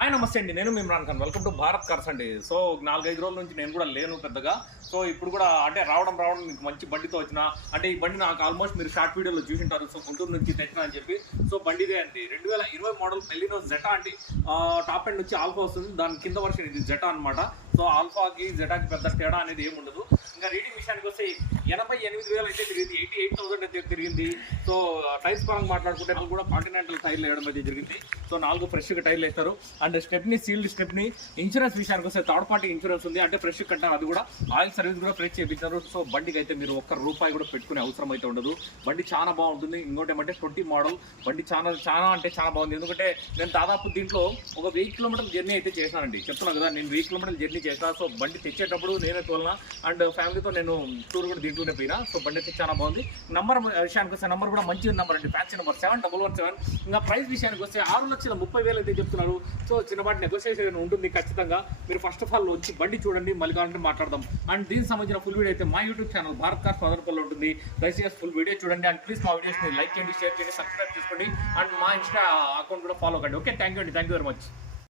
Hi నమస్తే అండి. నేను మీ Imran Khan. Welcome to Bharat cars అండి. సో 4-5 రోజుల నుంచి నేను కూడా లేను పెద్దగా. సో ఇప్పుడు కూడా అంటే రావడం మీకు మంచి బండితో వచ్చిన అంటే ఈ బండి నాకు ఆల్మోస్ట్ మీరు షార్ట్ వీడియోలో చూసింటారు. సో గుంటూరు నుంచి తెచ్చిన అని చెప్పి. సో బండిదే అండి 2020 మోడల్ పెళ్లినో జెటా అండి. టాప్ ఎండ్ వచ్చి ఆల్ఫా వస్తుంది, దాని కింద వర్షన్ ఇది జెటా అనమాట. సో ఆల్ఫాకి జెటాకి పెద్ద తేడా అనేది ఏమి ఉండదు. ఇంకా రీడింగ్ విషయానికి వస్తే 88,000 అయితే తిరిగింది, 88,000 అయితే తిరిగింది. సో టైర్స్ పరంగా మాట్లాడుకుంటే కూడా కాంటినెంటల్ టైర్లు వేయడం అయితే జరిగింది. సో 4 ఫ్రెష్గా టైర్లు వేస్తారు. And stepney sealed stepney. Insurance విషయానికి వస్తే థర్డ్ పార్టీ ఇన్సూరెన్స్ ఉంది, అంటే ఫ్రెష్ కట్టారు, అది కూడా ఆయిల్ సర్వీస్ కూడా ఫ్రెష్ చేయించారు. సో బండికి అయితే మీరు ₹1 కూడా పెట్టుకునే అవసరం అయితే ఉండదు. బండి చాలా బాగుంటుంది. ఇంకోటి ఏమంటే 20 మోడల్ బండి చాలా అంటే చాలా బాగుంది. ఎందుకంటే నేను దాదాపు దీంట్లో ఒక 1000 కిలోమీటర్ల జర్నీ అయితే చేశానండి. చెప్తున్నా కదా, నేను 1000 కిలోమీటర్ల జర్నీ చేశాను. సో బండి తెచ్చేటప్పుడు నేనే తోలినా అండ్ ఫ్యామిలీతో నేను టూర్ కూడా దీంట్లోనే పోయినా. సో బండి అయితే చాలా బాగుంది. నంబర్ విషయానికి వస్తే నంబర్ కూడా మంచి నెంబర్ అండి, ఫ్యాన్సీ నెంబర్ 7117. ఇంకా ప్రైస్ విషయానికి వస్తే 6,30,000 అయితే చెప్తున్నారు. సో చిన్నపాటి నెగోషియేషన్ ఉంటుంది ఖచ్చితంగా. మీరు ఫస్ట్ ఆఫ్ ఆల్ వచ్చి బండి చూడండి, మళ్ళీ కావాలంటే మాట్లాడదాం. అండ్ దీనికి సంబంధించిన ఫుల్ వీడియో అయితే మా యూట్యూబ్ ఛానల్ భారత్ కార్స్ పదర్పల్లిలో ఉంటుంది. దయచేసి ఫుల్ వీడియో చూడండి. అండ్ ప్లీజ్ మా వీడియోస్ని లైక్ చేయండి, షేర్ చేయండి, సబ్స్క్రైబ్ చేసుకోండి. అండ్ మా ఇన్స్టా అకౌంట్ కూడా ఫాలో కండి. ఓకే, థ్యాంక్ యూ అండి, థ్యాంక్ యూ వెరీ మచ్.